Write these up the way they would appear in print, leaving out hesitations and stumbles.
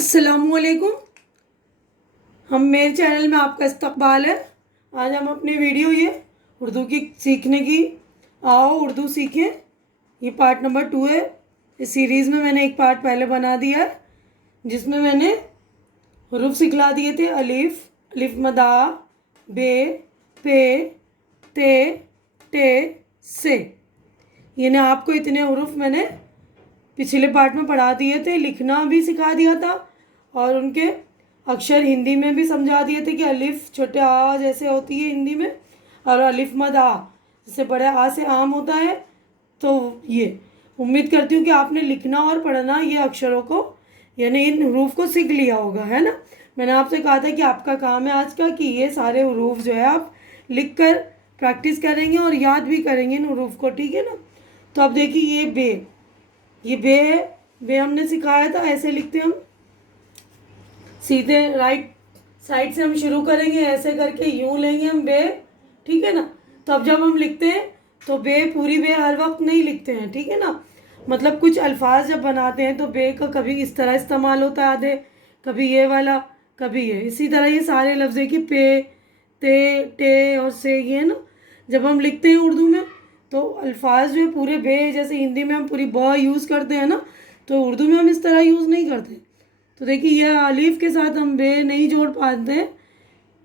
अस्सलामुअलैकुम। हम मेरे चैनल में आपका इस्तकबाल है। आज हम अपनी वीडियो ये उर्दू की सीखने की, आओ उर्दू सीखें, ये पार्ट नंबर 2 है। इस सीरीज़ में मैंने एक पार्ट पहले बना दिया है जिसमें मैंने हुरूफ सिखला दिए थे। अलिफ, अलिफ मदा, बे, पे, ते, टे, से। ये ना आपको इतने हुरूफ मैंने पिछले पार्ट में पढ़ा दिए थे। लिखना भी सिखा दिया था और उनके अक्षर हिंदी में भी समझा दिए थे कि अलिफ छोटे आ जैसे होती है हिंदी में, और अलिफ मद आ जैसे बड़े आ से आम होता है। तो ये उम्मीद करती हूँ कि आपने लिखना और पढ़ना ये अक्षरों को, यानी इन हरूफ को सीख लिया होगा, है ना। मैंने आपसे कहा था कि आपका काम है आज का कि ये सारे हरूफ जो है आप लिख कर प्रैक्टिस करेंगे और याद भी करेंगे इन हरूफ को, ठीक है ना। तो अब देखिए ये बे, ये बे है। बे हमने सिखाया था, ऐसे लिखते हैं हम, सीधे राइट साइड से हम शुरू करेंगे, ऐसे करके यूं लेंगे हम बे, ठीक है ना। तो अब जब हम लिखते हैं तो बे पूरी बे हर वक्त नहीं लिखते हैं, ठीक है ना। मतलब कुछ अल्फाज जब बनाते हैं तो बे का कभी इस तरह इस्तेमाल होता है आधे, कभी ये वाला, कभी ये। इसी तरह ये सारे लफ्ज़ है कि पे, ते, टे और से, ये है ना। जब हम लिखते हैं उर्दू में तो अल्फाज जो है पूरे बे, जैसे हिंदी में हम पूरी ब यूज़ करते हैं ना, तो उर्दू में हम इस तरह यूज़ नहीं करते। तो देखिए ये अलीफ के साथ हम बे नहीं जोड़ पाते हैं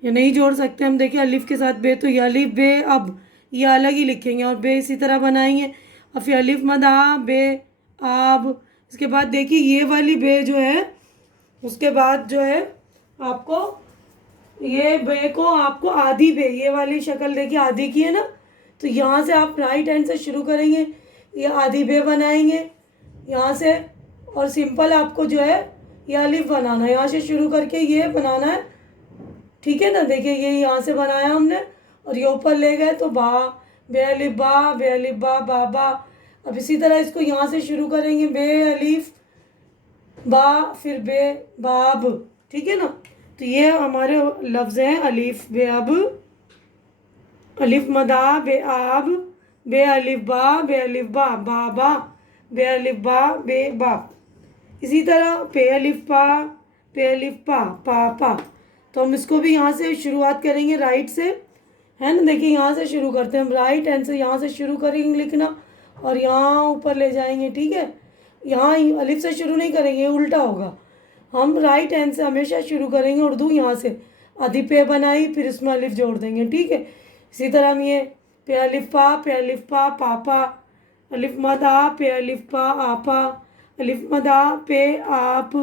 या नहीं जोड़ सकते हम। देखिए अलीफ के साथ बे, तो ये अलीफ बे अब ये अलग ही लिखेंगे और बे इसी तरह बनाएंगे। और फिर अलीफ मदा बे आब, इसके बाद देखिए ये वाली बे जो है, उसके बाद जो है आपको ये बे को आपको आधी बे, ये वाली शक्ल देखिए आधी की है ना, तो यहाँ से आप राइट हैंड से शुरू करेंगे, ये आधी बे बनाएंगे यहाँ से। और सिंपल आपको जो है ये अलिफ बनाना है, यहाँ से शुरू करके ये बनाना है, ठीक है ना। देखिए ये यहाँ से बनाया हमने और ये ऊपर ले गए तो बा, बे अलिफ बा, बे अलिफ बा, बाबा। अब इसी तरह इसको यहाँ से शुरू करेंगे, बे अलिफ बा, फिर बे बाब, ठीक है ना। तो ये हमारे लफ्ज़ हैं अलिफ बे अब, अलिफ मदा बे आब, बे अलिफ बा, बे अलिफ बा बाबा, बे अलिफ बा बे बाप। इसी तरह पे अलिफ पा, पे अलिफ पा पापा। तो हम इसको भी यहाँ से शुरुआत करेंगे राइट से, है ना। देखिए यहाँ से शुरू करते हैं हम, राइट हैंड से यहाँ से शुरू करेंगे लिखना और यहाँ ऊपर ले जाएंगे, ठीक है। यहाँ अलिफ से शुरू नहीं करेंगे, उल्टा होगा। हम राइट हैंड से हमेशा शुरू करेंगे उर्दू, यहाँ से आधी पे बनाई फिर इसमें अलिफ जोड़ देंगे, ठीक है। इसी तरह हम ये पे अलिफ पा, पे अलिफ पा पापा, अलिफ मदा पे अलिफ पा आपा, अलिफ मदा पे आप,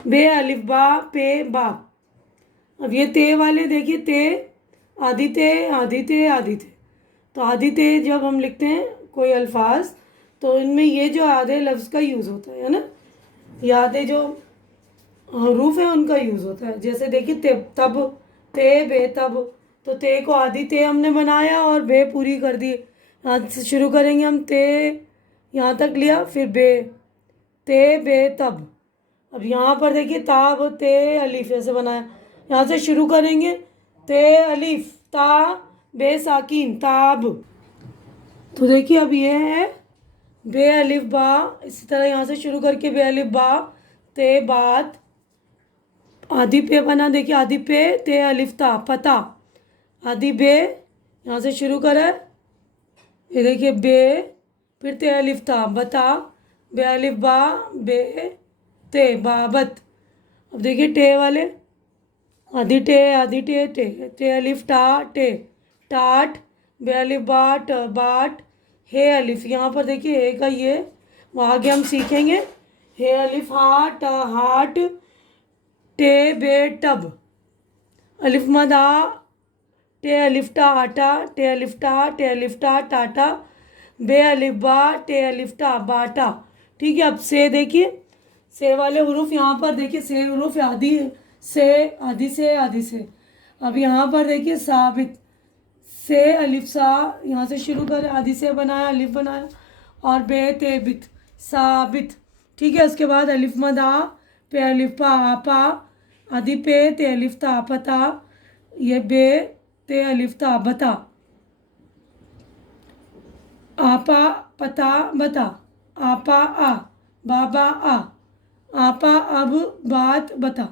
बे अलिफ बा पे बाप। अब ये ते वाले देखिए, ते आधी ते आधी ते आधी ते। तो आधी ते जब हम लिखते हैं कोई अल्फाज तो इनमें ये जो आधे लफ्ज़ का यूज़ होता है ना, ये आधे जो हरूफ है उनका यूज़ होता है। जैसे देखिए ते तब, ते बे तब, तो ते को आधी ते हमने बनाया और बे पूरी कर दी। यहाँ से शुरू करेंगे हम, ते यहाँ तक लिया, फिर बे, ते बे तब। अब यहाँ पर देखिए ताब ते अलिफ ऐसे बनाया, यहाँ से शुरू करेंगे, ते अलिफ ता बे साकिन ताब। तो देखिए अब ये है बे अलिफ बा, इसी तरह यहाँ से शुरू करके बे अलिफ बा ते बात, आधी पे बना, देखिए आधी पे ते अलिफ ता पता, आधी बे यहाँ से शुरू करा, ये देखिए बे, फिर ते अलिफ ता बता, बे अलिफ बा बे ते बाबत। अब देखिए टे वाले, आधी टे आधी टे टे, ते अलिफ टा टे टाट, बे अलिफ बाट बाट, हे अलिफ, यहाँ पर देखिए हे का ये, वहाँ आगे हम सीखेंगे। हे अलिफ हाट हाट, टे बे टब, अलिफ मदा टे अलिफ टा आटा, टे अलिफ टा टे अलिफ टा टाटा, बे अलिफ बा टे अलिफ टा बाटा, ठीक है। अब से देखिए, से वाले हुरूफ यहाँ पर देखिए, से हुरूफ आधी से आधी से आधी से। अब यहाँ पर देखिए साबित, से अलिफ सा, यहाँ से शुरू कर आधी से बनाया अलिफ बनाया और बे ते बित साबित, ठीक है। उसके बाद अलिफ मदा पे अलिफ पा आपा, आधी पे ते अलिफ ता पता, ये बे ते अलिफ ता बता, आपा पता बता, आपा आ बाबा आ, आपा अब बात बता।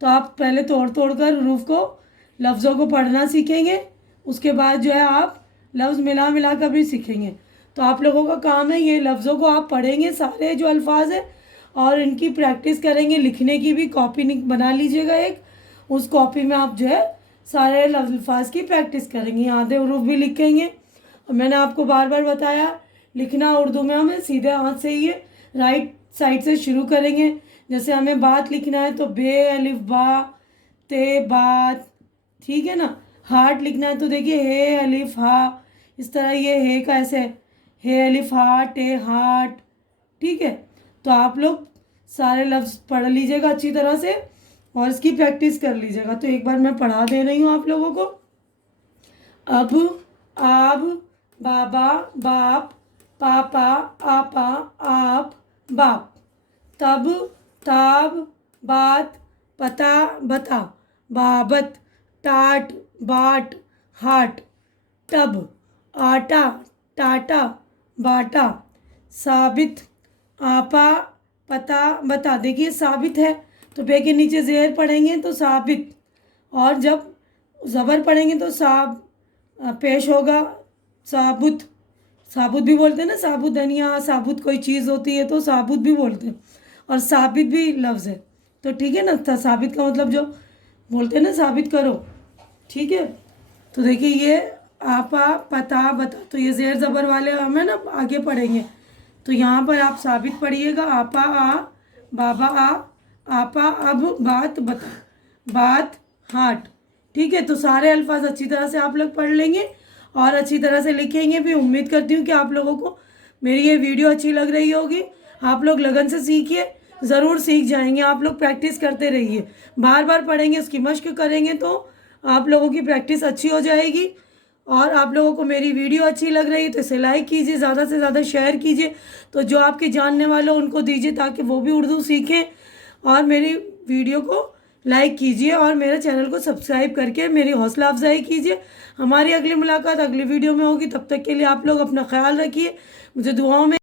तो आप पहले तोड़ तोड़ कर हरूफ को, लफ्ज़ों को पढ़ना सीखेंगे। उसके बाद जो है आप लफ्ज़ मिला मिला कर भी सीखेंगे। तो आप लोगों का काम है, ये लफ्ज़ों को आप पढ़ेंगे सारे जो अल्फाज है, और इनकी प्रैक्टिस करेंगे। लिखने की भी कॉपी बना लीजिएगा एक, उस कॉपी में आप जो है सारे अल्फाज की प्रैक्टिस करेंगे। आधे हरूफ भी लिखेंगे। और मैंने आपको बार बार बताया, लिखना उर्दू में हमें सीधे हाथ से ही है, राइट साइड से शुरू करेंगे। जैसे हमें बात लिखना है तो बे अलिफ बा, ते बात, ठीक है ना। हार्ट लिखना है तो देखिए हे अलिफ हा, इस तरह ये हे का ऐसे हे अलिफ हा टे हार्ट, ठीक है। तो आप लोग सारे लफ्ज़ पढ़ लीजिएगा अच्छी तरह से और इसकी प्रैक्टिस कर लीजिएगा। तो एक बार मैं पढ़ा दे रही हूँ आप लोगों को। अब, आप, बाबा, बाप, पापा, आपा, आप, बाप। तब, ताब, बात, पता, बता, बाबत, टाट, बाट, हाट, टब, आटा, टाटा, बाटा, साबित, आपा, पता, बता। देखिए साबित है तो बे के नीचे ज़ेर पढ़ेंगे तो साबित, और जब ज़बर पढ़ेंगे तो साब पेश होगा, साबुत। साबुत भी बोलते हैं ना, साबुत धनिया, साबुत कोई चीज़ होती है तो साबुत भी बोलते हैं। और साबित भी लफ्ज़ है, तो ठीक है ना। साबित का मतलब जो बोलते हैं ना, साबित करो, ठीक है। तो देखिए ये आपा, पता, बता, तो ये ज़ेर ज़बर वाले हमें ना आगे पढ़ेंगे। तो यहाँ पर आप साबित पढ़िएगा, आपा आ, बाबा आ, आपा अब बात बता, बात हाट, ठीक है। तो सारे अल्फाज अच्छी तरह से आप लोग पढ़ लेंगे और अच्छी तरह से लिखेंगे भी। उम्मीद करती हूँ कि आप लोगों को मेरी ये वीडियो अच्छी लग रही होगी। आप लोग लगन से सीखिए, ज़रूर सीख जाएंगे। आप लोग प्रैक्टिस करते रहिए, बार बार पढ़ेंगे, उसकी मश्क करेंगे तो आप लोगों की प्रैक्टिस अच्छी हो जाएगी। और आप लोगों को मेरी वीडियो अच्छी लग रही है तो इसे लाइक कीजिए, ज़्यादा से ज़्यादा शेयर कीजिए, तो जो आपके जानने वाले उनको दीजिए ताकि वो भी उर्दू सीखें। और मेरी वीडियो को लाइक कीजिए और मेरे चैनल को सब्सक्राइब करके मेरी हौसला अफजाई कीजिए। हमारी अगली मुलाकात अगली वीडियो में होगी। तब तक के लिए आप लोग अपना ख्याल रखिए, मुझे दुआओं में